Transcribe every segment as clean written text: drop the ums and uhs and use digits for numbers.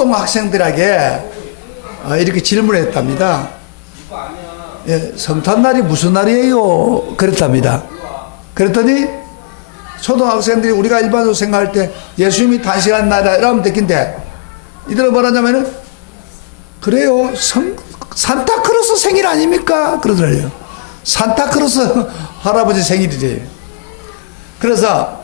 초등학생들에게 이렇게 질문했답니다. 예, 성탄날이 무슨 날이에요? 그랬답니다. 그랬더니 초등학생들이 우리가 일반적으로 생각할 때 예수님이 탄생한 날이라 이러면 되긴데 이들은 뭐라냐면은 그래요, 산타크로스 생일 아닙니까? 그러더래요. 산타크로스 할아버지 생일이래요. 그래서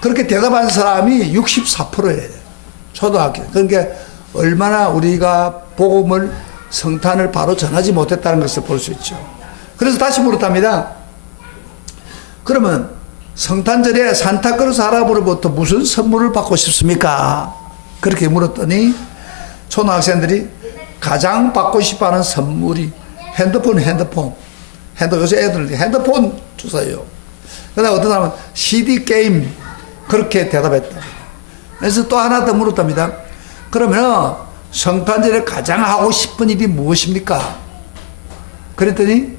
그렇게 대답한 사람이 64%예요. 초등학교. 그러니까 얼마나 우리가 복음을, 성탄을 바로 전하지 못했다는 것을 볼 수 있죠. 그래서 다시 물었답니다. 그러면 성탄절에 산타크로스 할아버지로부터 무슨 선물을 받고 싶습니까? 그렇게 물었더니 초등학생들이 가장 받고 싶어하는 선물이 핸드폰. 요새 애들은 핸드폰 주세요. 그다음에 어떤 사람은 CD 게임, 그렇게 대답했다. 그래서 또 하나 더 물었답니다. 그러면 성탄절에 가장 하고 싶은 일이 무엇입니까? 그랬더니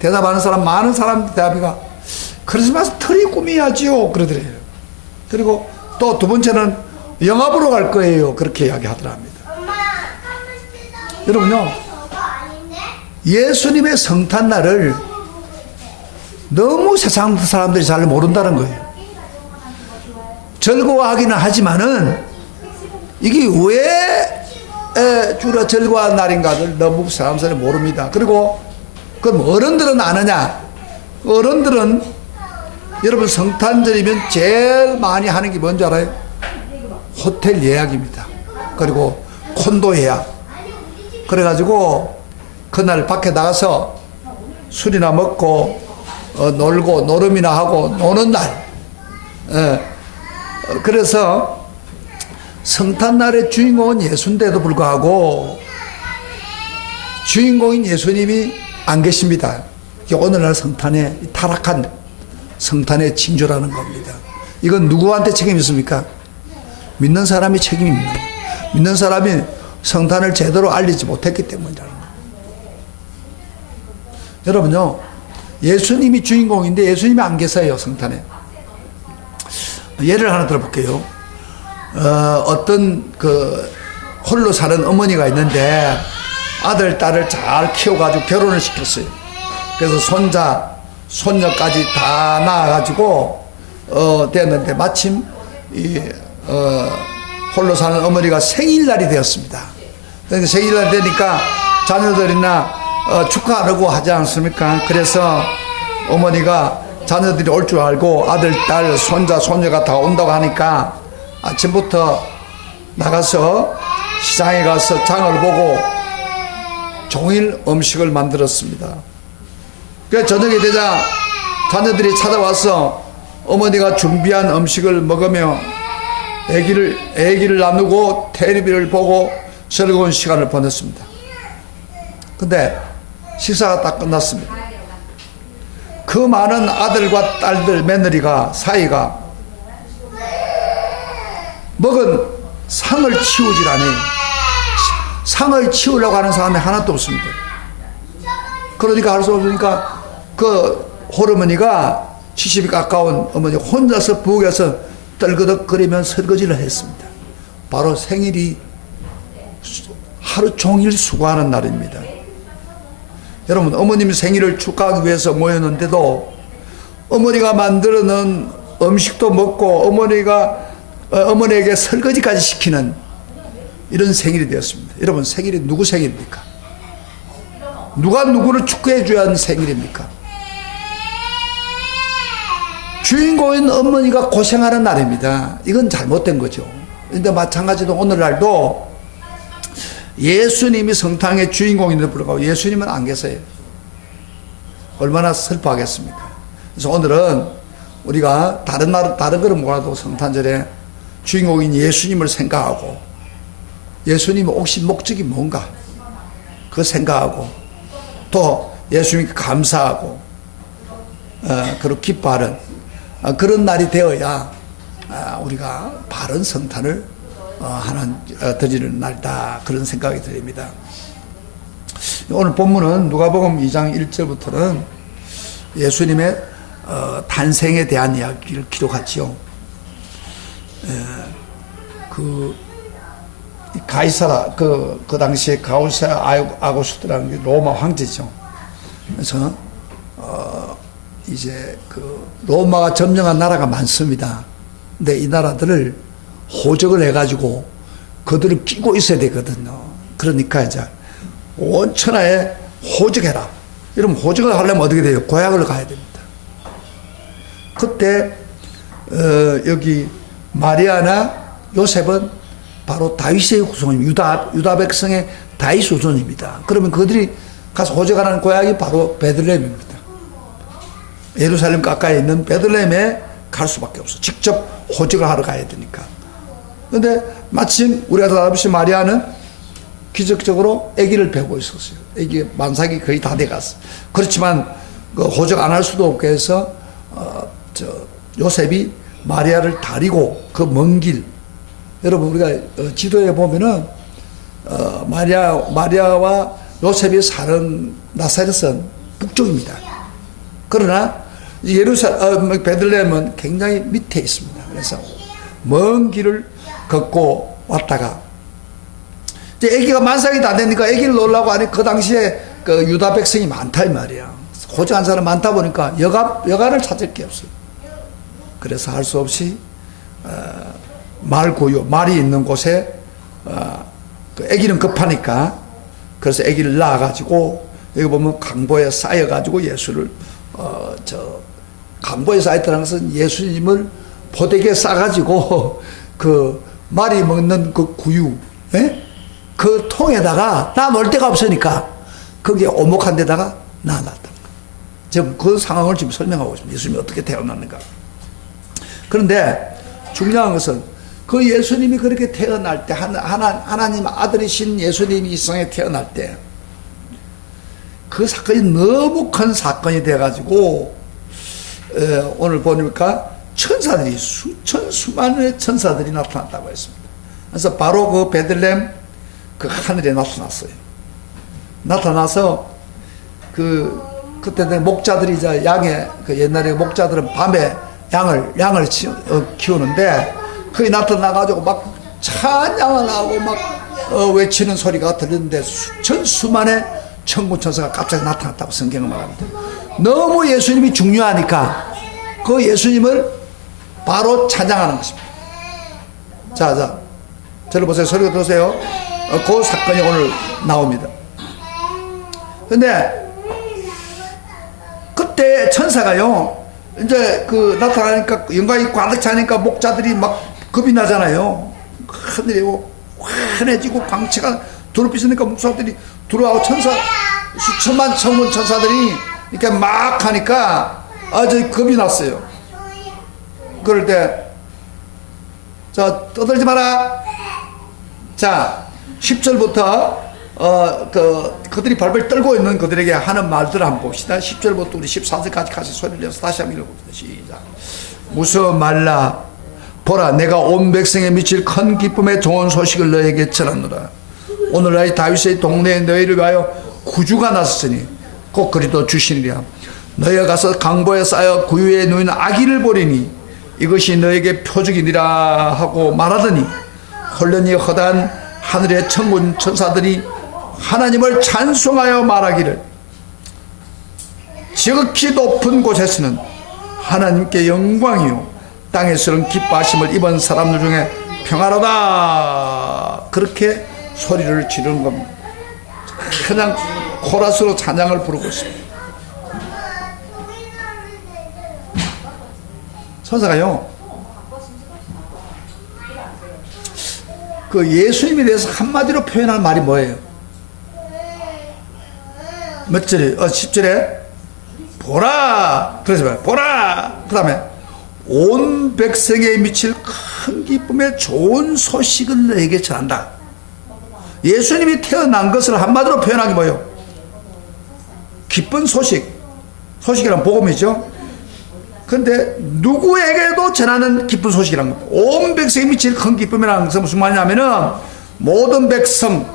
대답하는 사람, 많은 사람들 대답이가 크리스마스 트리 꾸며야지요. 그러더래요. 그리고 또 두 번째는 영화 보러 갈 거예요. 그렇게 이야기하더랍니다. 여러분요, 예수님의 성탄날을 너무 세상 사람들이 잘 모른다는 거예요. 즐거워하기는 하지만은 이게 왜 주로 즐거워하는 날인가를 너무 사람들이 모릅니다. 그리고 그럼 어른들은 아느냐? 어른들은 여러분 성탄절이면 제일 많이 하는 게 뭔지 알아요? 호텔 예약입니다. 그리고 콘도 예약. 그래가지고 그날 밖에 나가서 술이나 먹고 놀고 노름이나 하고 노는 날. 그래서 성탄날의 주인공은 예수인데도 불구하고 주인공인 예수님이 안 계십니다. 이게 오늘날 성탄의 타락한 성탄의 징조라는 겁니다. 이건 누구한테 책임이 있습니까? 믿는 사람이 책임입니다. 믿는 사람이 성탄을 제대로 알리지 못했기 때문이라는 거예요. 여러분요, 예수님이 주인공인데 예수님이 안 계세요, 성탄에. 예를 하나 들어볼게요. 어떤 홀로 사는 어머니가 있는데 아들, 딸을 잘 키워가지고 결혼을 시켰어요. 그래서 손자, 손녀까지 다 낳아가지고 됐는데 마침 홀로 사는 어머니가 생일날이 되었습니다. 그러니까 생일날이 되니까 자녀들이나 축하하려고 하지 않습니까? 그래서 어머니가 자녀들이 올 줄 알고 아들, 딸, 손자, 손녀가 다 온다고 하니까 아침부터 나가서 시장에 가서 장을 보고 종일 음식을 만들었습니다. 그래서 저녁이 되자 자녀들이 찾아와서 어머니가 준비한 음식을 먹으며 얘기를 나누고 텔레비를 보고 즐거운 시간을 보냈습니다. 근데 식사가 딱 끝났습니다. 그 많은 아들과 딸들, 며느리가 사이가 먹은 상을 치우질 않아요. 상을 치우려고 하는 사람이 하나도 없습니다. 그러니까 할 수 없으니까 그 홀어머니가 70이 가까운 어머니 혼자서 부엌에서 떨그덕거리면 설거지를 했습니다. 바로 생일이 하루 종일 수고하는 날입니다. 여러분, 어머님 생일을 축하하기 위해서 모였는데도 어머니가 만들어 놓은 음식도 먹고 어머니에게 설거지까지 시키는 이런 생일이 되었습니다. 여러분, 생일이 누구 생일입니까? 누가 누구를 축하해 줘야 하는 생일입니까? 주인공인 어머니가 고생하는 날입니다. 이건 잘못된 거죠. 그런데 마찬가지로 오늘날도 예수님이 성탄의 주인공인데도 불구하고 예수님은 안 계세요. 얼마나 슬퍼하겠습니까? 그래서 오늘은 우리가 다른 거는 뭐라도 성탄절에 주인공인 예수님을 생각하고 예수님이 오신 목적이 뭔가 그거 생각하고 또 예수님께 감사하고 그리고 기뻐하는 그런 날이 되어야 우리가 바른 성탄을 드리는 날이다, 그런 생각이 듭니다. 오늘 본문은 누가복음 2장 1절부터는 예수님의 탄생에 대한 이야기를 기록하지요. 가이사라 그 당시에 가이사라 아구스트라는 게 로마 황제죠. 그래서 이제 그 로마가 점령한 나라가 많습니다. 근데 이 나라들을 호적을 해가지고 그들을 끼고 있어야 되거든요. 그러니까 이제 온 천하에 호적해라. 이러면 호적을 하려면 어떻게 돼요? 고향을 가야 됩니다. 그때 여기 마리아나 요셉은 바로 다윗의 후손입니다. 유다 백성의 다윗 후손입니다. 그러면 그들이 가서 호적하는 고향이 바로 베들레헴입니다. 예루살렘 가까이 있는 베들레헴에 갈 수밖에 없어. 직접 호적을 하러 가야 되니까. 근데 마침 우리 아버지 마리아는 기적적으로 아기를 배고 있었어요. 아기 만삭이 거의 다 돼갔어. 그렇지만 그 호적 안 할 수도 없고 해서 요셉이 마리아를 다리고 그 먼 길, 여러분 우리가 지도에 보면은 마리아와 요셉이 사는 나사렛은 북쪽입니다. 그러나 베들레헴은 굉장히 밑에 있습니다. 그래서 먼 길을 걷고 왔다가 이제 아기가 만삭이 다 되니까 아기를 놓으려고 하니 그 당시에 그 유다 백성이 많다 이 말이야. 호적한 사람 많다 보니까 여가를 찾을 게 없어요. 그래서 할 수 없이 말이 있는 곳에 그 아기는 급하니까 그래서 아기를 낳아가지고 여기 보면 강보에 쌓여가지고 예수를 강보에 쌓였다는 것은 예수님을 포대기에 싸가지고 그 말이 먹는 그 구유, 그 통에다가 놔놓을 데가 없으니까 거기에 오목한 데다가 놔놨다. 지금 그 상황을 지금 설명하고 있습니다. 예수님이 어떻게 태어났는가. 그런데 중요한 것은 그 예수님이 그렇게 태어날 때 하나님 아들이신 예수님이 이 세상에 태어날 때 그 사건이 너무 큰 사건이 돼가지고 오늘 보니까 천사들이 수많은 천사들이 나타났다고 했습니다. 그래서 바로 그 베들레헴 그 하늘에 나타났어요. 나타나서 그때 목자들이 이제 그 옛날에 목자들은 밤에 양을 키우는데 거기 나타나가지고 막 찬양을 하고 막 외치는 소리가 들리는데 수많은 천군 천사가 갑자기 나타났다고 성경은 말합니다. 너무 예수님이 중요하니까 그 예수님을 바로 찬양하는 것입니다. 자, 저를 보세요. 소리가 들으세요. 그 사건이 오늘 나옵니다. 근데 그때 천사가요, 이제 그 나타나니까 영광이 가득 차니까 목자들이 막 겁이 나잖아요. 하늘이 환해지고 광채가 두릅빛으니까 목사들이 들어와고 수천만 천군 천사들이 이렇게 막 하니까 아주 겁이 났어요. 그럴 때, 자, 떠들지 마라. 자, 10절부터, 그들이 발발 떨고 있는 그들에게 하는 말들을 한번 봅시다. 10절부터 우리 14절까지 같이 소리를 내서 다시 한번 읽어봅시다. 시작. 무서워 말라. 보라, 내가 온 백성에 미칠 큰 기쁨의 좋은 소식을 너에게 전하노라. 오늘날 다윗의 동네에 너희를 위하여 구주가 났으니 곧 그리도 주시니라. 너희가 가서 강보에 쌓여 구유에 누이는 아기를 보리니 이것이 너에게 표적이니라 하고 말하더니 홀련히 허다한 하늘의 천군 천사들이 하나님을 찬송하여 말하기를 지극히 높은 곳에서는 하나님께 영광이요 땅에서는 기뻐하심을 입은 사람들 중에 평화로다. 그렇게 소리를 지르는 겁니다. 그냥 코러스로 찬양을 부르고 있습니다. 천사가요, 그 예수님에 대해서 한마디로 표현할 말이 뭐예요? 몇 절에? 10절에 보라. 그러지 마요. 보라. 그 다음에 온 백성에 미칠 큰 기쁨의 좋은 소식을 너에게 전한다. 예수님이 태어난 것을 한마디로 표현하기 뭐예요? 기쁜 소식. 소식이란 복음이죠. 근데 누구에게도 전하는 기쁜 소식이란 겁니다. 온 백성에 미칠 큰 기쁨이라는 것은 무슨 말이냐면은 모든 백성,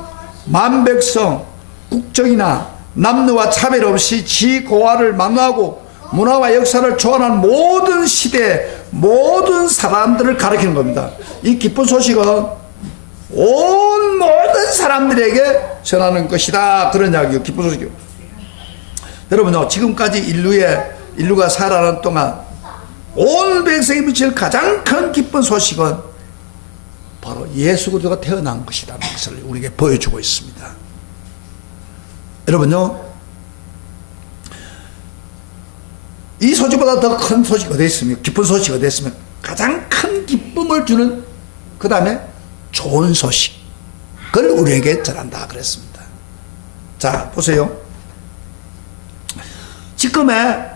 만백성, 국적이나 남녀와 차별 없이 지고화를 만나고 문화와 역사를 초월한 모든 시대, 모든 사람들을 가리키는 겁니다. 이 기쁜 소식은 온 사람들에게 전하는 것이다. 그런 이야기요. 기쁜 소식이요. 여러분요, 지금까지 인류가 살아가는 동안 온 백성이 미칠 가장 큰 기쁜 소식은 바로 예수 그리스도가 태어난 것이라는 것을 우리에게 보여주고 있습니다. 여러분요, 이 소식보다 더 큰 소식 어디 있습니까? 기쁜 소식 어디 있습니까? 가장 큰 기쁨을 주는, 그 다음에 좋은 소식을 우리에게 전한다 그랬습니다. 자, 보세요. 지금에서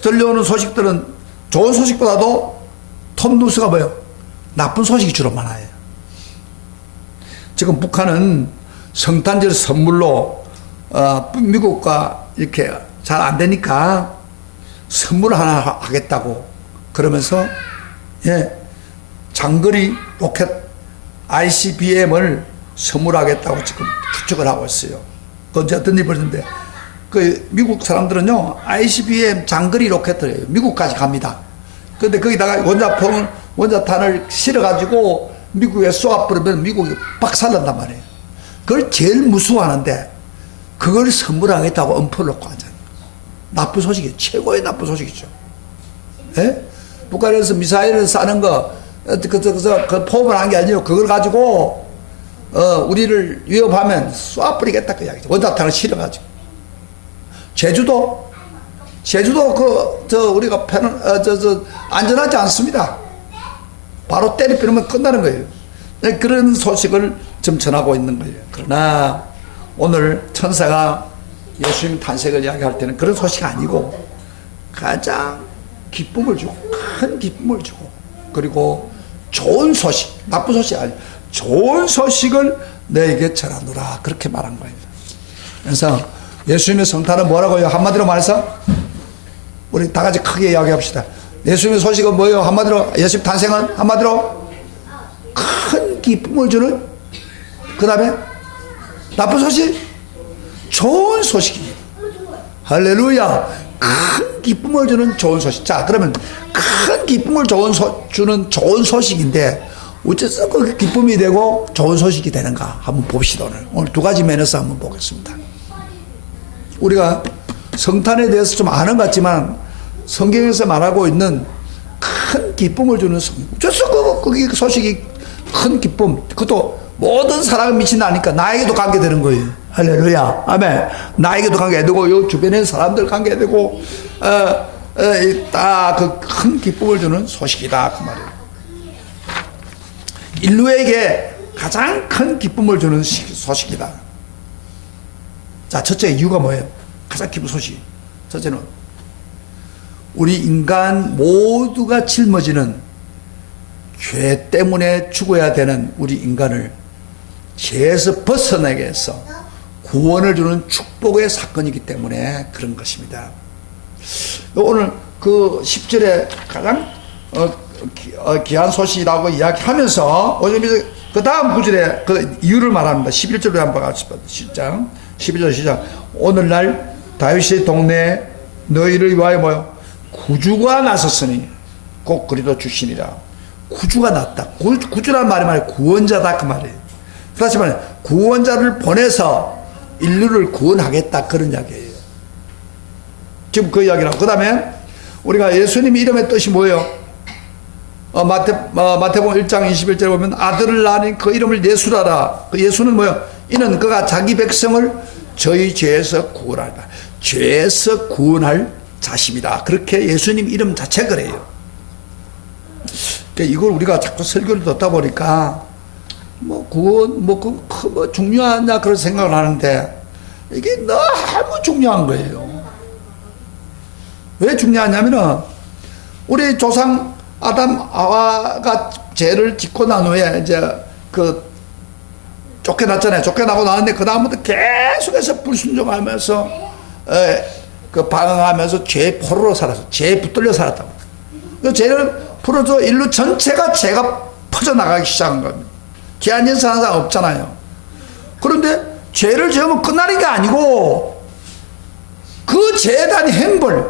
들려오는 소식들은 좋은 소식보다도 톱뉴스가 뭐예요? 나쁜 소식이 주로 많아요. 지금 북한은 성탄절 선물로 미국과 이렇게 잘 안 되니까 선물 하나 하겠다고 그러면서 장거리 로켓 ICBM을 선물하겠다고 지금 추측을 하고 있어요. 그 언제 어떤 일이 벌어졌는데, 그 미국 사람들은요 ICBM 장거리 로켓을 미국까지 갑니다. 근데 거기다가 원자탄을 실어가지고 미국에 쏘아버리면 미국이 박살난단 말이에요. 그걸 제일 무서워하는데 그걸 선물하겠다고 엄포를 놓고 하잖아요. 나쁜 소식이에요. 최고의 나쁜 소식이죠. 예? 북한에서 미사일을 쏴는 거, 그 포함을 한 게 아니에요. 그걸 가지고 우리를 위협하면 쏘아버리겠다 그 이야기죠. 원자탄을 실어가지고. 제주도 우리가 안전하지 않습니다. 바로 때리면 끝나는 거예요. 그런 소식을 좀 전하고 있는 거예요. 그러나 오늘 천사가 예수님 탄생을 이야기할 때는 그런 소식이 아니고 가장 기쁨을 주고, 큰 기쁨을 주고, 그리고 좋은 소식, 나쁜 소식이 아니고 좋은 소식을 너에게 전하노라, 그렇게 말한 거예요. 그래서 예수님의 성탄은 뭐라고요? 한마디로 말해서 우리 다 같이 크게 이야기합시다. 예수님의 소식은 뭐예요? 한마디로, 예수님 탄생은 한마디로 큰 기쁨을 주는, 그 다음에 나쁜 소식? 좋은 소식입니다. 할렐루야. 큰 기쁨을 주는 좋은 소식. 자, 그러면 큰 기쁨을 주는 좋은 소식인데 어째서 그 기쁨이 되고 좋은 소식이 되는가 한번 봅시다. 오늘 두 가지 면에서 한번 보겠습니다. 우리가 성탄에 대해서 좀 아는 것 같지만 성경에서 말하고 있는 큰 기쁨을 주는 성경, 어째서 그 소식이 큰 기쁨, 그것도 모든 사람이 미친다니까 나에게도 관계되는 거예요. 할렐루야. 아멘. 나에게도 관계되고 요 주변의 사람들 관계되고 딱 그 큰 기쁨을 주는 소식이다 그 말이에요. 인류에게 가장 큰 기쁨을 주는 소식이다. 자, 첫째 이유가 뭐예요? 가장 기쁜 소식. 첫째는 우리 인간 모두가 짊어지는 죄 때문에 죽어야 되는 우리 인간을 죄에서 벗어나게 해서 구원을 주는 축복의 사건이기 때문에 그런 것입니다. 오늘 그 10절에 가장 귀한 소식이라고 이야기하면서 그 다음 구절에 그 이유를 말합니다. 11절로 한번 같이 봐주시죠. 11절 시작. 오늘날 다윗의 동네에 너희를 위하여 뭐요? 구주가 나섰으니 곧 그리도 주시니라. 구주가 났다. 구주란 말이 말이에요. 구원자다 그 말이에요. 다시 말해 구원자를 보내서 인류를 구원하겠다 그런 이야기예요. 지금 그 이야기라고. 그 다음에 우리가 예수님 이름의 뜻이 뭐예요? 마태복음 1장 21절에 보면 아들을 낳으니 그 이름을 예수라라. 그 예수는 뭐예요? 이는 그가 자기 백성을 저희 죄에서 구원하다. 죄에서 구원할 자십니다. 그렇게 예수님 이름 자체가 그래요. 그러니까 이걸 우리가 자꾸 설교를 듣다 보니까 구원, 중요하냐, 그런 생각을 하는데, 이게 너무 중요한 거예요. 왜 중요하냐면은, 우리 조상 아담, 하와가 죄를 짓고 난 후에, 쫓겨났잖아요. 쫓겨나고 나는데, 그다음부터 계속해서 불순종하면서, 방황하면서 죄의 포로로 살았어. 죄에 붙들려 살았다고. 그 죄를 풀어줘 인류 전체가 죄가 퍼져나가기 시작한 겁니다. 죄 안 지은 사람 없잖아요. 그런데 죄를 지으면 끝나는 게 아니고 그 죄에 대한 형벌,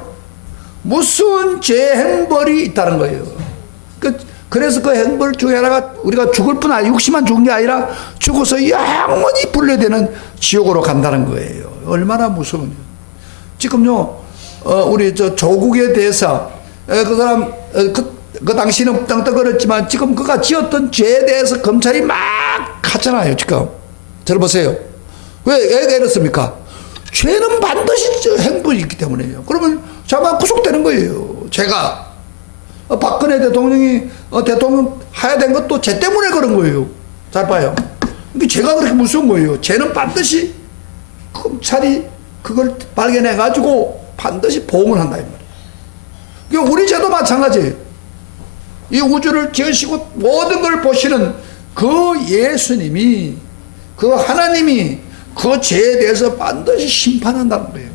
무서운 죄 형벌이 있다는 거예요. 그래서 그 행벌 중에 하나가 우리가 죽을 뿐 아니라 육신만 죽은 게 아니라 죽어서 영원히 분리되는 지옥으로 간다는 거예요. 얼마나 무서운요. 지금요, 우리 저 조국에 대해서 그 사람 그 당시는 떵떵거렸지만 지금 그가 지었던 죄에 대해서 검찰이 막 하잖아요. 지금 들어보세요. 왜 이렇습니까? 죄는 반드시 행동이 있기 때문에요. 그러면 자만 구속되는 거예요. 제가 박근혜 대통령이 대통령 해야 된 것도 죄 때문에 그런 거예요. 잘 봐요. 그러니까 죄가 그렇게 무서운 거예요. 죄는 반드시 검찰이 그걸 발견해 가지고 반드시 보응을 한다 이 말이에요. 그러니까 우리 죄도 마찬가지예요. 이 우주를 지으시고 모든 걸 보시는 그 예수님이, 그 하나님이 그 죄에 대해서 반드시 심판한다는 거예요.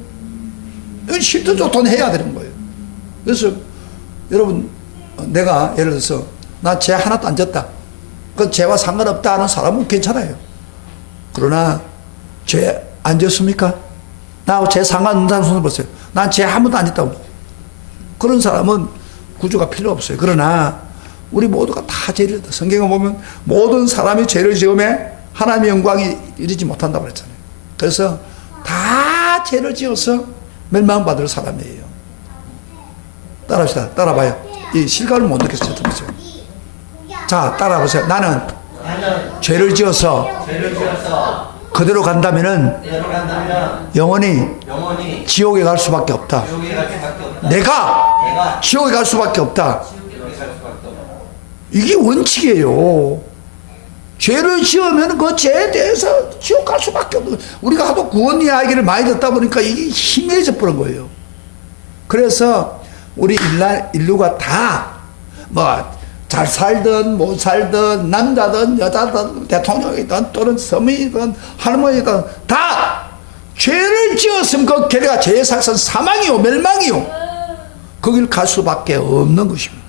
이건 싫든 좋든 해야 되는 거예요. 그래서 여러분, 내가 예를 들어서 나 죄 하나도 안 졌다, 그 죄와 상관없다 하는 사람은 괜찮아요. 그러나 죄 안 졌습니까? 나하고 죄 상관없다는 손을 보세요. 난 죄 한 번도 안 졌다고. 그런 사람은 구주가 필요 없어요. 그러나 우리 모두가 다 죄를 졌다. 성경에 보면 모든 사람이 죄를 지으면 하나님의 영광이 이르지 못한다고 그랬잖아요. 그래서 다 죄를 지어서 멸망받을 사람이에요. 따라합시다. 따라봐요. 이 실감을 못 느꼈어요. 들으세요. 자, 따라보세요. 나는 죄를 지어서 그대로 간다면은 영원히 지옥에 갈 수밖에 없다. 내가 지옥에 갈 수밖에 없다. 이게 원칙이에요. 죄를 지으면 그 죄에 대해서 지옥 갈 수밖에 없는, 우리가 하도 구원 이야기를 많이 듣다 보니까 이게 희미해져 버린 거예요. 그래서 우리 인류가 다 뭐 잘 살든 못 살든 남자든 여자든 대통령이든 또는 서민이든 할머니든 다 죄를 지었으면 그 결과가 죄의 삭선 사망이요 멸망이요 거길 갈 수밖에 없는 것입니다.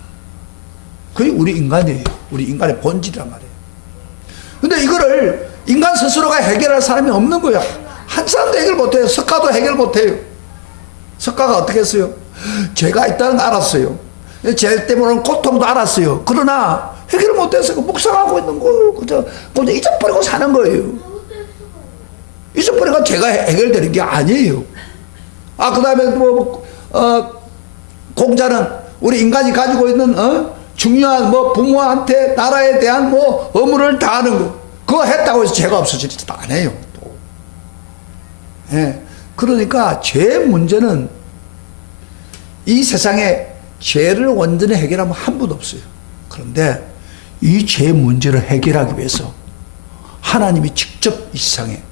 그게 우리 인간이에요. 우리 인간의 본질이란 말이에요. 근데 이거를 인간 스스로가 해결할 사람이 없는 거야. 한 사람도 해결 못해요. 석가도 해결 못해요. 석가가 어떻게 했어요? 죄가 있다는 걸 알았어요. 죄 때문에 고통도 알았어요. 그러나 해결을 못해서 묵상하고 있는 거예요. 그저 잊어버리고 사는 거예요. 잊어버리니까 죄가 해결되는 게 아니에요. 그 다음에 공자는 우리 인간이 가지고 있는 중요한 부모한테 나라에 대한 의무를 다하는 거, 그거 했다고 해서 죄가 없어지지도 않아요. 또. 예. 그러니까 죄 문제는 이 세상에 죄를 완전히 해결하면 한 분도 없어요. 그런데 이 죄 문제를 해결하기 위해서 하나님이 직접 이 세상에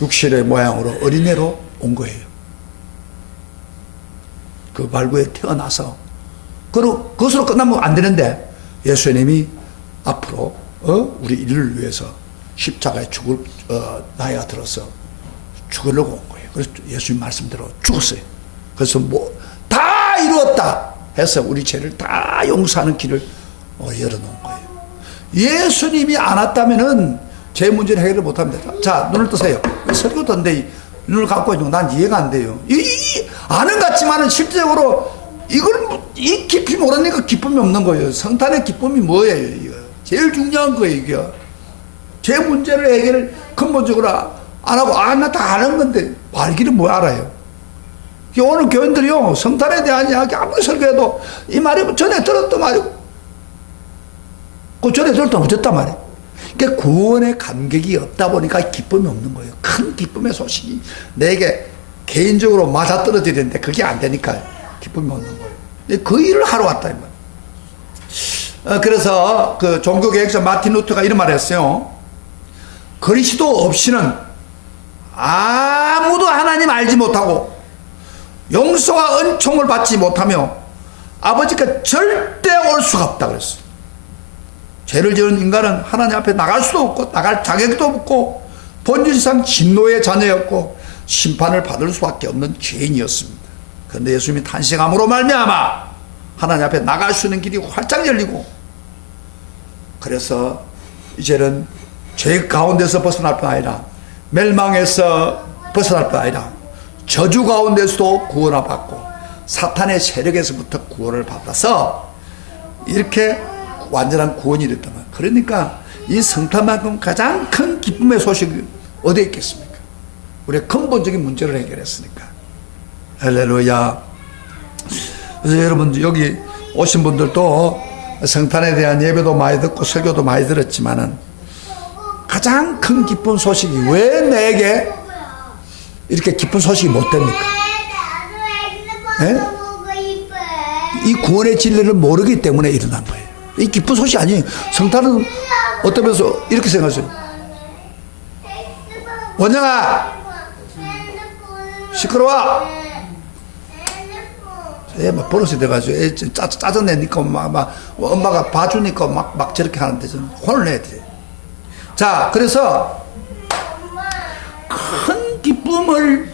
육신의 모양으로 어린애로 온 거예요. 그 발구에 태어나서 그것으로 끝나면 안 되는데 예수님이 앞으로 우리 인류를 위해서 십자가에 나이가 들어서 죽으려고 온 거예요. 그래서 예수님 말씀대로 죽었어요. 그래서 다 이루었다 해서 우리 죄를 다 용서하는 길을 열어놓은 거예요. 예수님이 안 왔다면은 죄 문제를 해결을 못합니다. 자, 눈을 뜨세요. 설교 듣는데 눈을 감고 있는 난 이해가 안 돼요. 아는 것 같지만은 실제적으로 이걸 이 깊이 모르니까 기쁨이 없는 거예요. 성탄의 기쁨이 뭐예요? 이거 제일 중요한 거예요. 이게 죄 문제를 해결을 근본적으로 안 하고 나 다 아는 건데 말기는 뭐 알아요? 오늘 교인들이요, 성탄에 대한 이야기 아무리 설교해도 이 말이 전에 들었던 말이고, 그 전에 들었던 어쨌단 말이에요. 그러니까 구원의 감격이 없다 보니까 기쁨이 없는 거예요. 큰 기쁨의 소식이 내게 개인적으로 맞아 떨어지는데 그게 안 되니까 기쁨이 없는 거예요. 그 일을 하러 왔다, 이 말이에요. 그래서 그 종교개혁자 마틴 루터가 이런 말을 했어요. 그리스도 없이는 아무도 하나님 알지 못하고 용서와 은총을 받지 못하며 아버지께 절대 올 수가 없다 그랬어요. 죄를 지은 인간은 하나님 앞에 나갈 수도 없고 나갈 자격도 없고 본질상 진노의 자녀였고 심판을 받을 수밖에 없는 죄인이었습니다. 그런데 예수님이 탄생함으로 말미암아 하나님 앞에 나갈 수 있는 길이 활짝 열리고, 그래서 이제는 죄 가운데서 벗어날 뿐 아니라 멸망에서 벗어날 뿐 아니라 저주 가운데서도 구원을 받고 사탄의 세력에서부터 구원을 받아서 이렇게 완전한 구원이 이랬단 말이에요. 그러니까 이 성탄만큼 가장 큰 기쁨의 소식이 어디에 있겠습니까? 우리의 근본적인 문제를 해결했으니까. 할렐루야. 그래서 여러분 여기 오신 분들도 성탄에 대한 예배도 많이 듣고 설교도 많이 들었지만은 가장 큰 기쁜 소식이 왜 내게 이렇게 기쁜 소식이 못 됩니까? 네? 이 구원의 진리를 모르기 때문에 일어난 거예요. 이 기쁜 소식이 아니에요. 성탄은 어떤 면에서 이렇게 생각하세요. 원영아 시끄러워. 애 막 버릇이 돼가지고 애 짜증내니까 막 엄마가 봐주니까 막 저렇게 하는데 저는 혼을 내야 돼. 자, 그래서 큰 기쁨을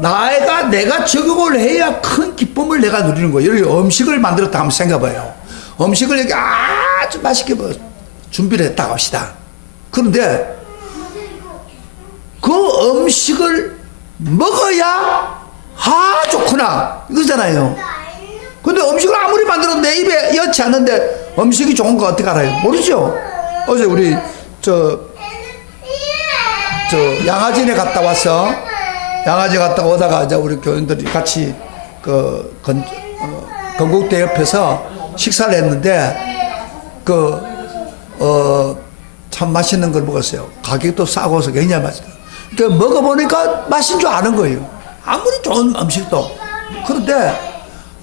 내가 적용을 해야 큰 기쁨을 내가 누리는 거예요. 여기 음식을 만들었다 한번 생각해봐요. 음식을 이렇게 아주 맛있게 준비를 했다고 합시다. 그런데 그 음식을 먹어야 좋구나 이거잖아요. 근데 음식을 아무리 만들어도 내 입에 여치 않는데 음식이 좋은 거 어떻게 알아요? 모르죠. 어제 우리 저 양화진에 갔다 와서 양화진 갔다 오다가 이제 우리 교인들이 같이 건국대 옆에서 식사를 했는데 참 맛있는 걸 먹었어요. 가격도 싸고서 굉장히 맛있다. 그러니까 먹어보니까 맛인 줄 아는 거예요. 아무리 좋은 음식도. 그런데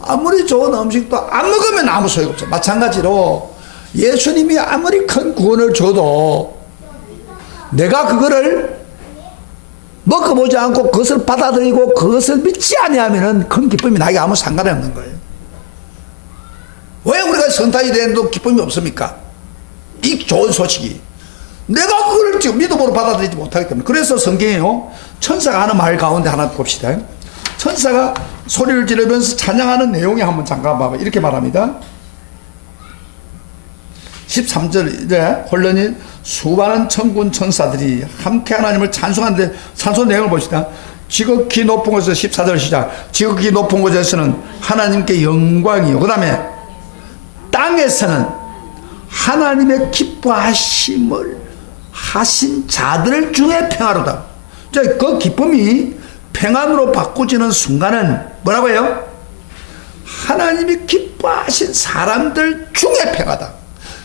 아무리 좋은 음식도 안 먹으면 아무 소용이 없어요. 마찬가지로 예수님이 아무리 큰 구원을 줘도 내가 그거를 먹어보지 않고 그것을 받아들이고 그것을 믿지 아니하면 큰 기쁨이 나에게 아무 상관이 없는 거예요. 왜 우리가 성탄이 되는데도 기쁨이 없습니까? 이 좋은 소식이 내가 그걸 지금 믿음으로 받아들이지 못하기 때문에. 그래서 성경에요 천사가 하는 말 가운데 하나 봅시다. 천사가 소리를 지르면서 찬양하는 내용에 한번 잠깐 봐봐. 이렇게 말합니다. 13절에 홀련히 수많은 천군 천사들이 함께 하나님을 찬송하는데 찬송 내용을 봅시다. 지극히 높은 곳에서 14절 시작. 지극히 높은 곳에서는 하나님께 영광이요. 그 다음에 땅에서는 하나님의 기뻐하심을 하신 자들 중에 평화로다. 그 기쁨이 평안으로 바꾸지는 순간은 뭐라고 해요? 하나님이 기뻐하신 사람들 중에 평화다.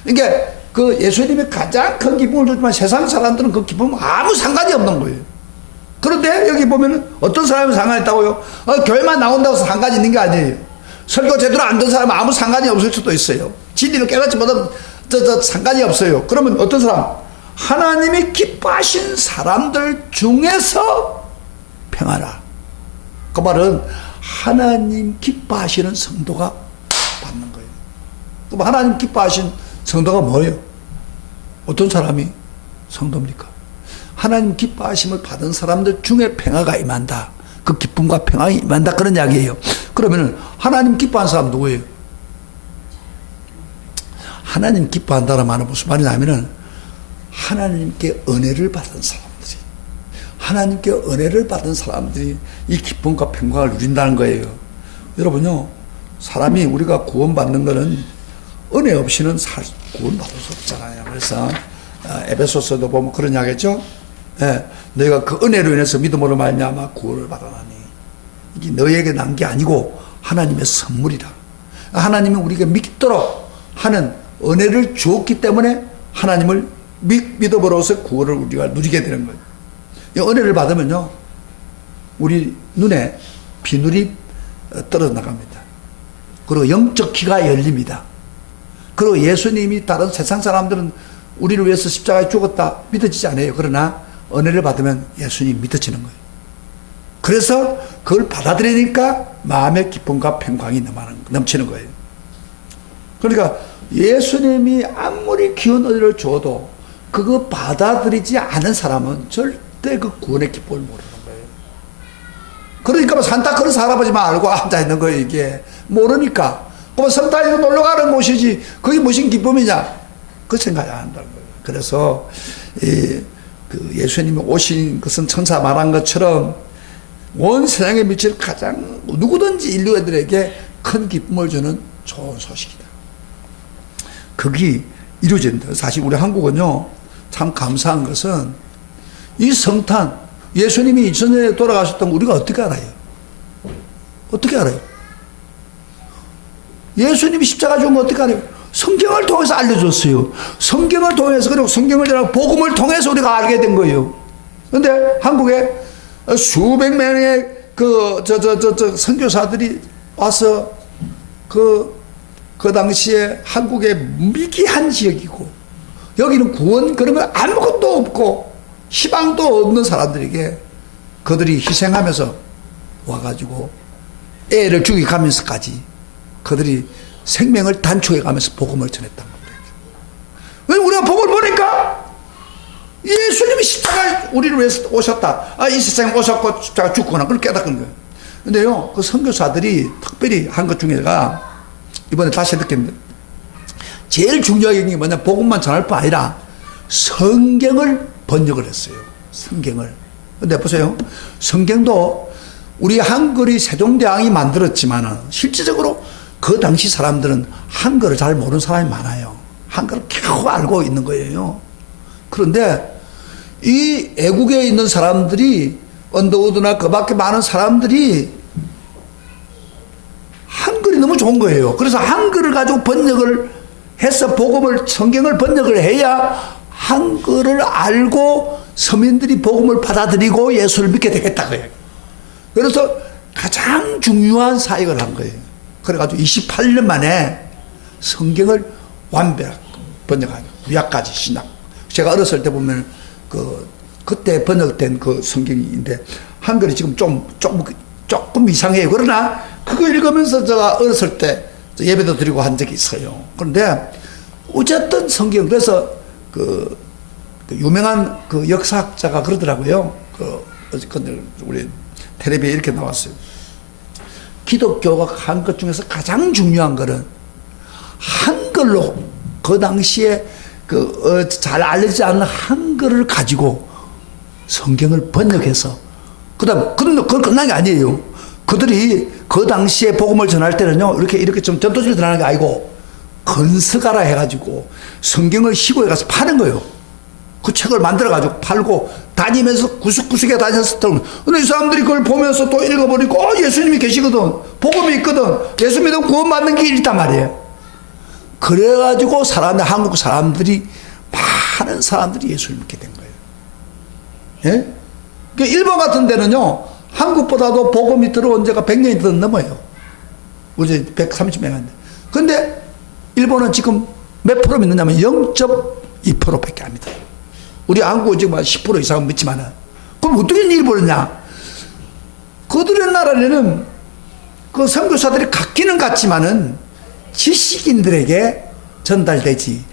그러니까 그 예수님이 가장 큰 기쁨을 주지만 세상 사람들은 그 기쁨은 아무 상관이 없는 거예요. 그런데 여기 보면은 어떤 사람이 상관이 있다고요? 교회만 나온다고 해서 상관이 있는 게 아니에요. 설교 제대로 안 된 사람은 아무 상관이 없을 수도 있어요. 진리를 깨닫지 못하면 상관이 없어요. 그러면 어떤 사람? 하나님이 기뻐하신 사람들 중에서 평안하. 그 말은 하나님 기뻐하시는 성도가 받는 거예요. 그럼 하나님 기뻐하신 성도가 뭐예요? 어떤 사람이 성도입니까? 하나님 기뻐하심을 받은 사람들 중에 평화가 임한다. 그 기쁨과 평화가 임한다. 그런 이야기예요. 그러면 하나님 기뻐하는 사람 누구예요? 하나님 기뻐한다는 말은 무슨 말이냐면은 하나님께 은혜를 받은 사람들이, 하나님께 은혜를 받은 사람들이 이 기쁨과 평강을 누린다는 거예요. 여러분요, 사람이 우리가 구원받는 거는 은혜 없이는 구원받을 수 없잖아요. 그래서 에베소서도 보면 그런 이야기죠. 너희가 그 은혜로 인해서 믿음으로 말미암아 구원을 받아나니 이게 너희에게 난 게 아니고 하나님의 선물이다. 하나님이 우리가 믿도록 하는 은혜를 주었기 때문에 하나님을 믿음으로써 구원을 우리가 누리게 되는 거예요. 이 은혜를 받으면요, 우리 눈에 비늘이 떨어져 나갑니다. 그리고 영적 귀가 열립니다. 그리고 예수님이 다른 세상 사람들은 우리를 위해서 십자가에 죽었다 믿어지지 않아요. 그러나 은혜를 받으면 예수님이 믿어지는 거예요. 그래서 그걸 받아들이니까 마음의 기쁨과 평강이 넘치는 거예요. 그러니까 예수님이 아무리 귀한 은혜를 줘도 그거 받아들이지 않은 사람은 절대 그 구원의 기쁨을 모르는 거예요. 그러니까 산타크로스 할아버지만 알고 앉아있는 거예요. 이게 모르니까. 그럼 성탄이 놀러가는 곳이지 그게 무슨 기쁨이냐, 그 생각이 안 한다는 거예요. 그래서 그 예수님이 오신 것은 천사 말한 것처럼 온 세상에 미칠 가장 누구든지 인류애들에게 큰 기쁨을 주는 좋은 소식이다. 그게 이루어진다. 사실 우리 한국은요, 참 감사한 것은 이 성탄, 예수님이 이전에 돌아가셨던 거 우리가 어떻게 알아요? 어떻게 알아요? 예수님이 십자가 죽은 거 어떻게 알아요? 성경을 통해서 알려줬어요. 성경을 통해서, 그리고 성경을 전하고 복음을 통해서 우리가 알게 된 거예요. 근데 한국에 수백 명의 선교사들이 와서 그 당시에 한국의 미개한 지역이고, 여기는 구원 그런 거 아무것도 없고, 희망도 없는 사람들에게 그들이 희생하면서 와가지고 애를 죽여가면서까지 그들이 생명을 단축해가면서 복음을 전했단 겁니다. 왜 우리가 복음을 보니까 예수님이 십자가에 우리를 위해서 오셨다. 이 세상에 오셨고 십자가 죽거나 그걸 깨닫는 거예요. 근데요, 그 선교사들이 특별히 한 것 중에가 이번에 다시 듣겠는데, 제일 중요한 게 뭐냐, 복음만 전할 뿐 아니라 성경을 번역을 했어요. 성경을. 근데 보세요, 성경도 우리 한글이 세종대왕이 만들었지만은 실질적으로 그 당시 사람들은 한글을 잘 모르는 사람이 많아요. 한글을 겨우 알고 있는 거예요. 그런데 이 애국에 있는 사람들이, 언더우드나 그 밖에 많은 사람들이 한글이 너무 좋은 거예요. 그래서 한글을 가지고 번역을 해서 복음을, 성경을 번역을 해야 한글을 알고 서민들이 복음을 받아들이고 예수를 믿게 되겠다고요. 그래서 가장 중요한 사역을 한 거예요. 그래가지고 28년 만에 성경을 완벽 번역한, 구약까지 신약. 제가 어렸을 때 보면 그때 번역된 그 성경인데 한글이 지금 조금 이상해요. 그러나 그거 읽으면서 제가 어렸을 때 예배도 드리고 한 적이 있어요. 그런데 어쨌든 성경, 그래서 그 유명한 그 역사학자가 그러더라고요. 우리 텔레비에 이렇게 나왔어요. 기독교가 한 것 중에서 가장 중요한 거는 한글로, 그 당시에 잘 알려지지 않는 한글을 가지고 성경을 번역해서, 그건 끝난 게 아니에요. 그들이 그 당시에 복음을 전할 때는요, 이렇게 좀 전도지를 전하는 게 아니고, 건서가라 해가지고 성경을 시골에 가서 파는 거예요. 그 책을 만들어가지고 팔고, 다니면서 구석구석에 다녔을 때, 근데 이 사람들이 그걸 보면서 또 읽어보니까, 예수님이 계시거든. 복음이 있거든. 예수 믿으면 구원받는 길이 있단 말이에요. 그래가지고 한국 사람들이, 많은 사람들이 예수를 믿게 된 거예요. 예? 그러니까 일본 같은 데는요, 한국보다도 복음이 들어온 지가 100년이 더 넘어요. 우리 130명인데. 근데 일본은 지금 몇 프로 믿느냐면 0.2%밖에 안 믿어요. 우리 한국은 지금 10% 이상은 믿지만은. 그럼 어떻게 일이 벌었냐? 그들의 나라에는 그 선교사들이 갖기는 같지만은 지식인들에게 전달되지,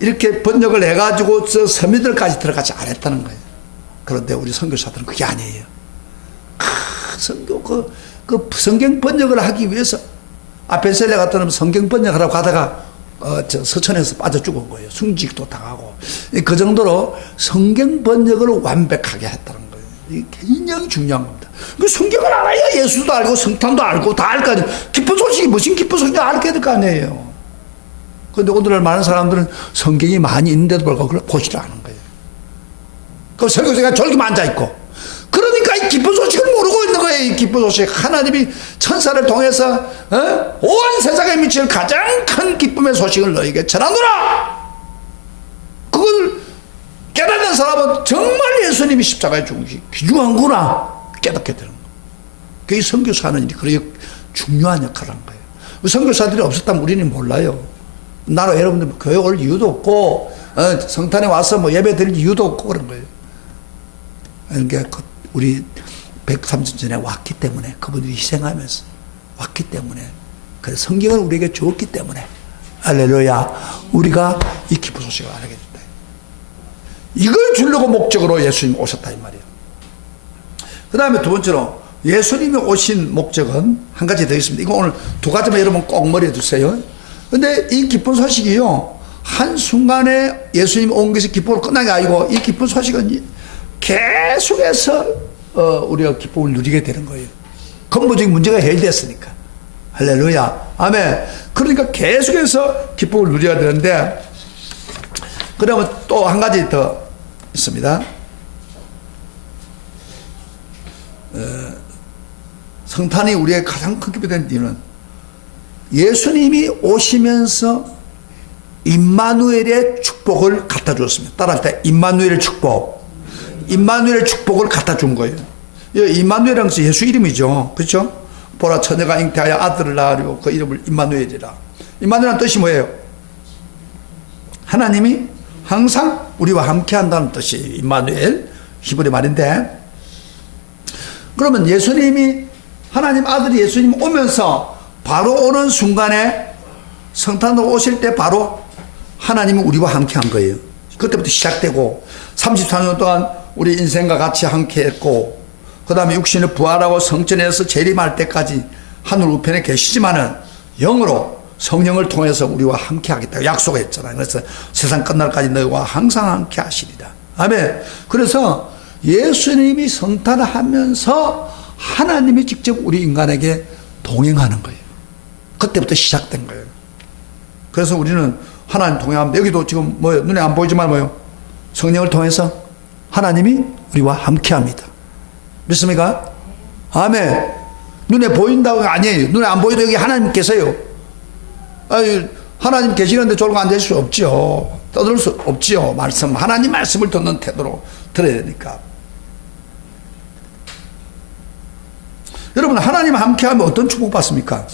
이렇게 번역을 해가지고 서민들까지 들어가지 않았다는 거예요. 그런데 우리 선교사들은 그게 아니에요. 성경 번역을 하기 위해서, 벤셀레 같은 놈은 성경 번역하라고 가다가 서천에서 빠져 죽은 거예요. 순직도 당하고. 그 정도로 성경 번역을 완벽하게 했다는 거예요. 이게 굉장히 중요한 겁니다. 그 성경을 알아야 예수도 알고 성탄도 알고 다 알 거 아니에요. 기쁜 소식이 무슨 기쁜 소식인지 알게 될 거 아니에요. 그런데 오늘날 많은 사람들은 성경이 많이 있는데도 불구하고 그걸 보지를 않은 거예요. 그럼 설교자가 졸기만 앉아있고, 그러니까 이 기쁜 소식을 모르고 있는 거예요. 이 기쁜 소식, 하나님이 천사를 통해서 온 세상에 미칠 가장 큰 기쁨의 소식을 너에게 전하노라. 그걸 깨닫는 사람은 정말 예수님이 십자가에 죽은 게 귀중한구나 깨닫게 되는 거예요. 그게 선교사하는 일이 그렇게 중요한 역할을 한 거예요. 선교사들이 없었다면 우리는 몰라요. 나로 여러분들 교회 올 이유도 없고, 성탄에 와서 뭐 예배 드릴 이유도 없고 그런 거예요. 그러니까 우리 130년 전에 왔기 때문에, 그분들이 희생하면서 왔기 때문에, 그래서 성경을 우리에게 주었기 때문에, 할렐루야, 우리가 이 기쁜 소식을 알게 됐다. 이걸 주려고 목적으로 예수님이 오셨다 이 말이에요. 그 다음에 두 번째로 예수님이 오신 목적은 한 가지 더 있습니다. 이거 오늘 두 가지만 여러분 꼭 머리에 두세요. 근데 이 기쁜 소식이요, 한순간에 예수님이 온 것이 기쁨으로 끝난 게 아니고, 이 기쁜 소식은 계속해서 우리가 기쁨을 누리게 되는 거예요. 근본적인 문제가 해결됐으니까. 할렐루야. 아멘. 그러니까 계속해서 기쁨을 누려야 되는데, 그러면 또 한 가지 더 있습니다. 성탄이 우리의 가장 큰 기쁨이 된 이유는 예수님이 오시면서 임마누엘의 축복을 갖다 주었습니다. 따라할 때 임마누엘의 축복. 임마누엘의 축복을 갖다 준 거예요. 임마누엘이라는 것이 예수 이름이죠. 그렇죠? 보라 처녀가 잉태하여 아들을 낳으리고 그 이름을 임마누엘이라. 임마누엘은 뜻이 뭐예요? 하나님이 항상 우리와 함께 한다는 뜻이 임마누엘, 히브리 말인데, 그러면 예수님이, 하나님 아들이 예수님 오면서 바로 오는 순간에 성탄으로 오실 때 바로 하나님은 우리와 함께 한 거예요. 그때부터 시작되고 34년 동안 우리 인생과 같이 함께 했고, 그 다음에 육신을 부활하고 성전에서 재림할 때까지 하늘 우편에 계시지만은 영으로 성령을 통해서 우리와 함께 하겠다고 약속했잖아요. 그래서 세상 끝날까지 너희와 항상 함께 하시리라. 아멘. 그래서 예수님이 성탄을 하면서 하나님이 직접 우리 인간에게 동행하는 거예요. 그때부터 시작된 거예요. 그래서 우리는 하나님 동행합니다. 여기도 지금 뭐예요? 눈에 안 보이지만 뭐예요? 성령을 통해서 하나님이 우리와 함께 합니다. 믿습니까? 아멘. 눈에 보인다고 아니에요. 눈에 안 보여도 여기 하나님 계세요. 아니, 하나님 계시는데 졸고 앉을 수 없죠. 떠들 수 없죠. 말씀, 하나님 말씀을 듣는 태도로 들어야 되니까. 여러분, 하나님 함께 하면 어떤 축복 받습니까?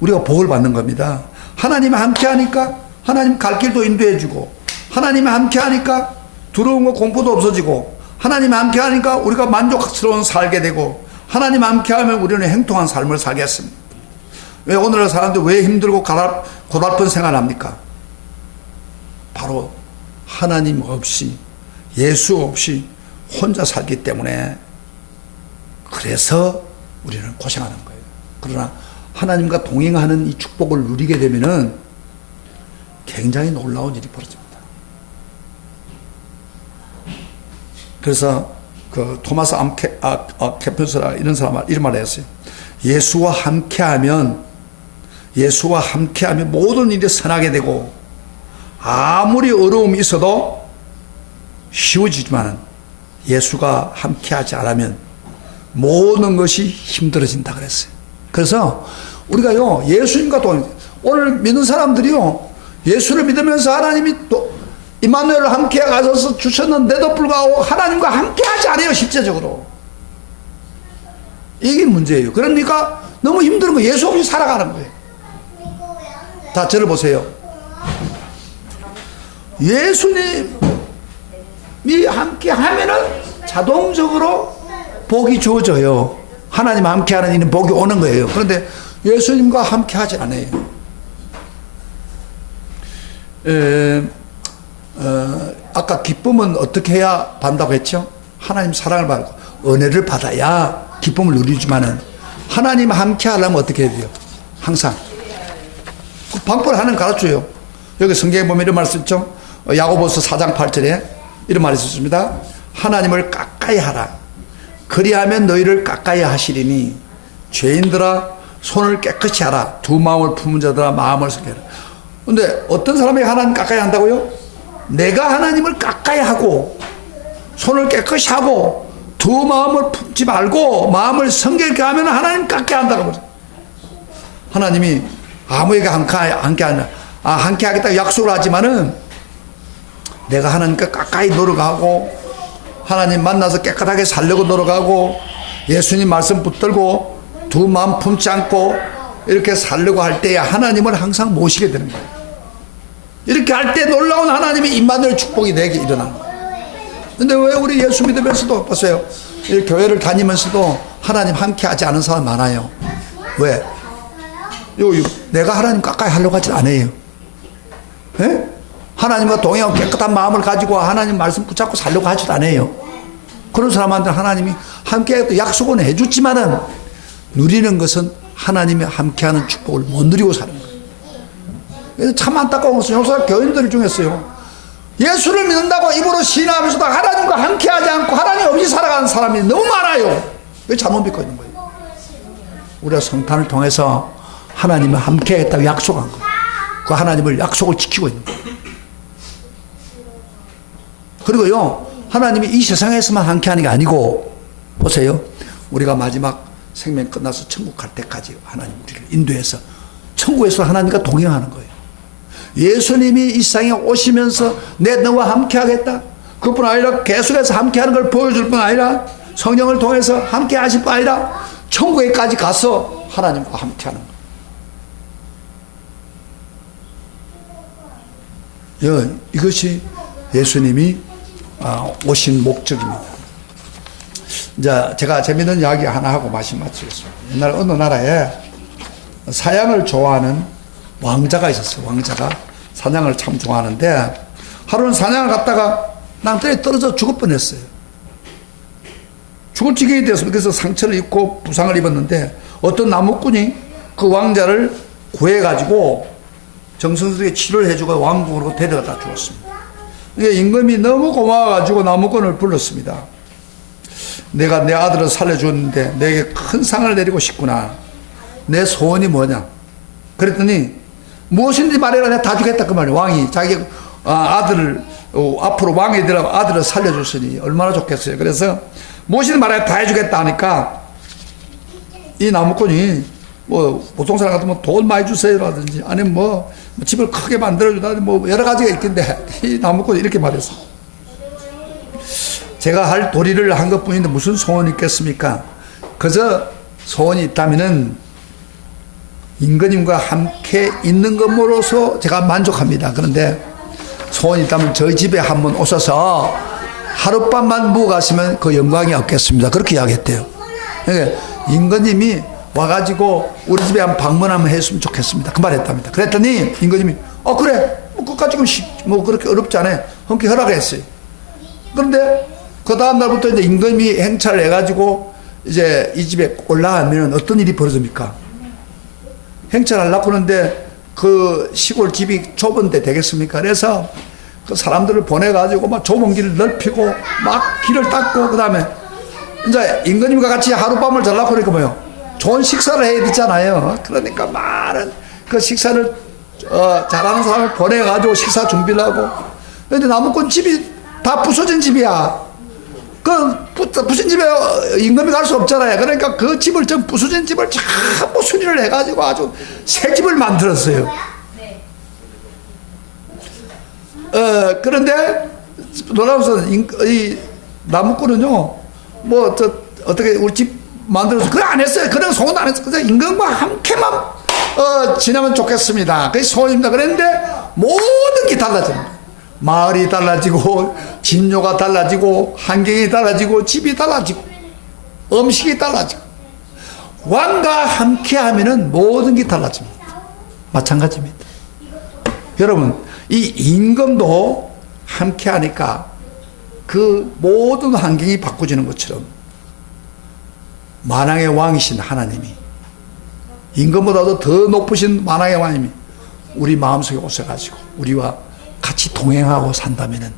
우리가 복을 받는 겁니다. 하나님 함께 하니까 하나님 갈 길도 인도해 주고, 하나님 함께 하니까 두려운 거 공포도 없어지고, 하나님 함께 하니까 우리가 만족스러운 살게 되고, 하나님 함께 하면 우리는 행통한 삶을 살겠습니다. 왜 오늘날 사람들 왜 힘들고 고달픈 생활을 합니까? 바로 하나님 없이, 예수 없이 혼자 살기 때문에, 그래서 우리는 고생하는 거예요. 그러나 하나님과 동행하는 이 축복을 누리게 되면은 굉장히 놀라운 일이 벌어집니다. 그래서 그 토마스 캠퍼스라 이런 사람 이런 말을 했어요. 예수와 함께하면 모든 일이 선하게 되고, 아무리 어려움이 있어도 쉬워지지만 예수가 함께하지 않으면 모든 것이 힘들어진다 그랬어요. 그래서 우리가요, 예수님과 오늘 믿는 사람들이요, 예수를 믿으면서 하나님이 또 임마누엘을 함께 가셔서 주셨는데도 불구하고 하나님과 함께 하지 않아요, 실제적으로. 이게 문제예요. 그러니까 너무 힘든 거, 예수 없이 살아가는 거예요. 다 저를 보세요. 예수님이 함께 하면은 자동적으로 복이 주어져요. 하나님 함께 하는 일은 복이 오는 거예요. 그런데 예수님과 함께 하지 않아요. 아까 기쁨은 어떻게 해야 받는다고 했죠? 하나님 사랑을 받고 은혜를 받아야 기쁨을 누리지만은, 하나님 함께 하려면 어떻게 해야 돼요? 항상 그 방법을 하나님 가르쳐요. 여기 성경에 보면 이런 말씀 있죠? 야고보서 4장 8절에 이런 말이 있습니다. 하나님을 가까이 하라. 그리하면 너희를 가까이 하시리니 죄인들아 손을 깨끗이 하라. 두 마음을 품은 자들아 마음을 속여라. 근데 어떤 사람이 하나님 가까이 한다고요? 내가 하나님을 가까이 하고 손을 깨끗이 하고 두 마음을 품지 말고 마음을 성결케 하면 하나님 가까이 한다고 그러죠. 하나님이 아무에게 함께 하겠다고 약속을 하지만은, 내가 하나님과 가까이 노력하고 하나님 만나서 깨끗하게 살려고 노력하고 예수님 말씀 붙들고 두 마음 품지 않고 이렇게 살려고 할 때에 하나님을 항상 모시게 되는 거예요. 이렇게 할 때 놀라운 하나님의 임마누엘 축복이 내게 일어나는 거예요. 근데 왜 우리 예수 믿으면서도 보세요, 이 교회를 다니면서도 하나님 함께 하지 않은 사람 많아요. 왜? 내가 하나님 가까이 하려고 하지 않아요. 예? 하나님과 동행하고 깨끗한 마음을 가지고 하나님 말씀 붙잡고 살려고 하지도 않아요. 그런 사람한테 하나님이 함께 약속은 해줬지만은 누리는 것은 하나님이 함께하는 축복을 못 누리고 사는 거예요. 그래서 참 안타까운 것은 요새 교인들 중에서요, 예수를 믿는다고 입으로 시인하면서도 하나님과 함께하지 않고 하나님 없이 살아가는 사람이 너무 많아요. 왜 잘못 믿고 있는 거예요? 우리가 성탄을 통해서 하나님을 함께 하겠다고 약속한 거예요. 그 하나님을 약속을 지키고 있는 거예요. 그리고요, 하나님이 이 세상에서만 함께 하는 게 아니고, 보세요. 우리가 마지막 생명 끝나서 천국 갈 때까지 하나님 우리를 인도해서 천국에서 하나님과 동행하는 거예요. 예수님이 이 세상에 오시면서 내 너와 함께 하겠다. 그뿐 아니라 계속해서 함께 하는 걸 보여줄 뿐 아니라 성령을 통해서 함께 하실 뿐 아니라 천국에까지 가서 하나님과 함께 하는 거예요. 이것이 예수님이 오신 목적입니다. 이제 제가 재밌는 이야기 하나 하고 말씀 마치겠습니다. 옛날 어느 나라에 사냥을 좋아하는 왕자가 있었어요. 왕자가 사냥을 참 좋아하는데 하루는 사냥을 갔다가 낭떠러지에 떨어져 죽을 뻔했어요. 죽을 지경이 되어서 그래서 상처를 입고 부상을 입었는데 어떤 나무꾼이 그 왕자를 구해가지고 정성스럽게 치료를 해주고 왕궁으로 데려다 주었습니다. 임금이 너무 고마워가지고 나무꾼을 불렀습니다. 내가 내 아들을 살려주었는데 내게 큰 상을 내리고 싶구나. 내 소원이 뭐냐? 그랬더니 무엇인지 말해라. 내가 다 주겠다 그 말이에요. 왕이 자기 아들을 앞으로 왕이 되라고 아들을 살려줬으니 얼마나 좋겠어요. 그래서 무엇인지 말해라. 다 해주겠다 하니까 이 나무꾼이 뭐 보통 사람 같으면 돈 많이 주세요라든지 아니면 뭐 집을 크게 만들어주다든지 뭐 여러 가지가 있겠는데 이 나무꾼이 이렇게 말했어. 제가 할 도리를 한 것뿐인데 무슨 소원이 있겠습니까? 그저 소원이 있다면은 임금님과 함께 있는 것으로서 제가 만족합니다. 그런데 소원이 있다면 저희 집에 한번 오셔서 하룻밤만 묵어 가시면 그 영광이 없겠습니다. 그렇게 이야기했대요. 그러니까 임금님이 와가지고 우리 집에 한번 방문 한번 했으면 좋겠습니다. 그 말 했답니다. 그랬더니 임금님이 그래 뭐 그까지 뭐 그렇게 어렵지 않아요. 흔쾌히 허락했어요. 그런데 그 다음 날부터 이제 임금이 행차를 해가지고 이제 이 집에 올라가면 어떤 일이 벌어집니까? 행차를 하려고 하는데 그 시골 집이 좁은데 되겠습니까? 그래서 그 사람들을 보내가지고 막 좁은 길을 넓히고 막 길을 닦고 그 다음에 이제 임금님과 같이 하룻밤을 자려고 그러니까 뭐요? 좋은 식사를 해야 되잖아요. 그러니까 많은 그 식사를 잘하는 사람을 보내가지고 식사 준비를 하고. 그런데 나무꾼 집이 다 부서진 집이야. 부서진 집에 임금이 갈 수 없잖아요. 그러니까 그 집을 좀 부서진 집을 전부 수리를 해가지고 아주 새 집을 만들었어요. 그런데 놀라워서 이 나무꾼은요, 뭐 어떻게 우리 집 만들어서 그거 안 했어요. 그런 소원 안 했어요. 그래서 임금과 함께만 지내면 좋겠습니다. 그게 소원입니다. 그랬는데 모든 게 달라집니다. 마을이 달라지고 진료가 달라지고 환경이 달라지고 집이 달라지고 음식이 달라지고 왕과 함께 하면은 모든 게 달라집니다. 마찬가지입니다. 여러분 이 임금도 함께 하니까 그 모든 환경이 바꿔지는 것처럼 만왕의 왕이신 하나님이 임금보다도 더 높으신 만왕의 왕님이 우리 마음속에 오셔가지고 우리와 같이 동행하고 산다면은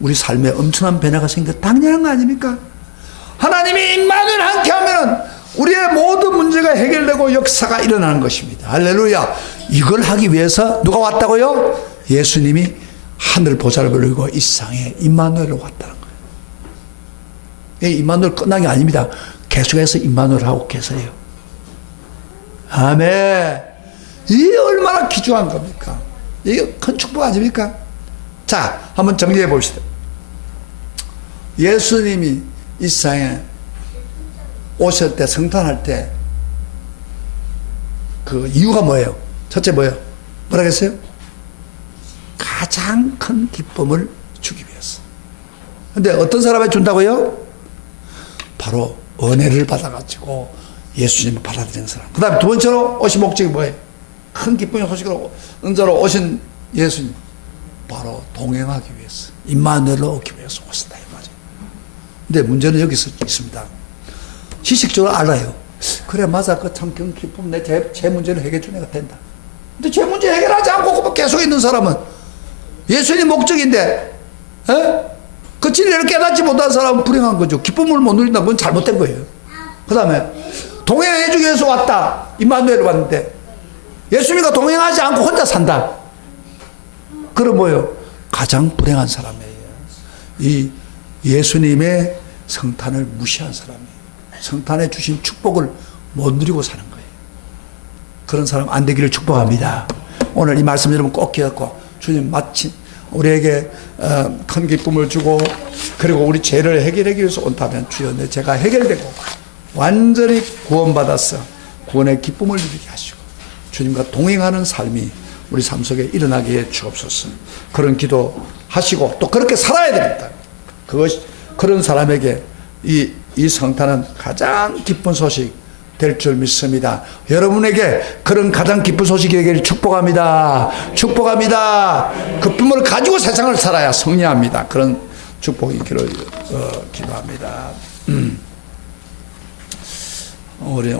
우리 삶에 엄청난 변화가 생겨 당연한 거 아닙니까? 하나님이 임마누엘 함께 하면은 우리의 모든 문제가 해결되고 역사가 일어나는 것입니다. 할렐루야. 이걸 하기 위해서 누가 왔다고요? 예수님이 하늘 보좌를 버리고 이 세상에 임마누엘로 왔다는 거예요. 임마누엘 끝난 게 아닙니다. 계속해서 임마누엘 하고 계세요. 아멘. 이게 얼마나 귀중한 겁니까? 이게 큰 축복 아닙니까? 자, 한번 정리해 봅시다. 예수님이 이 세상에 오실 때, 성탄할 때, 그 이유가 뭐예요? 첫째 뭐예요? 뭐라 했어요? 가장 큰 기쁨을 주기 위해서. 근데 어떤 사람에 준다고요? 바로 은혜를 받아가지고 예수님을 받아들이는 사람. 그 다음에 두 번째로 오신 목적이 뭐예요? 큰 기쁨의 소식으로 은자로 오신 예수님. 바로 동행하기 위해서. 임마누엘로 오기 위해서 오신다. 이 말이에요. 근데 문제는 여기서 있습니다. 지식적으로 알아요. 그래, 맞아. 그 참 기쁨, 제 문제를 해결해 주는 애가 된다. 근데 제 문제 해결하지 않고 계속 있는 사람은 예수님 목적인데, 그 진리를 깨닫지 못한 사람은 불행한 거죠. 기쁨을 못 누린다. 그건 잘못된 거예요. 그 다음에 동행해주기 위해서 왔다. 임마누엘을 왔는데 예수님과 동행하지 않고 혼자 산다. 그럼 뭐요? 가장 불행한 사람이에요. 이 예수님의 성탄을 무시한 사람이에요. 성탄에 주신 축복을 못 누리고 사는 거예요. 그런 사람 안 되기를 축복합니다. 오늘 이 말씀 여러분 꼭 기억하고, 주님 마침 우리에게 큰 기쁨을 주고 그리고 우리 죄를 해결하기 위해서 온다면, 주여 내 죄가 해결되고 완전히 구원받아서 구원의 기쁨을 누리게 하시고 주님과 동행하는 삶이 우리 삶 속에 일어나게 해 주옵소서. 그런 기도 하시고 또 그렇게 살아야 됩니다. 그런 사람에게 이 성탄은 가장 기쁜 소식 될 줄 믿습니다. 여러분에게 그런 가장 기쁜 소식이 되기를 축복합니다. 축복합니다. 그 품을 가지고 세상을 살아야 승리합니다. 그런 축복이 있기를 기도합니다. 우리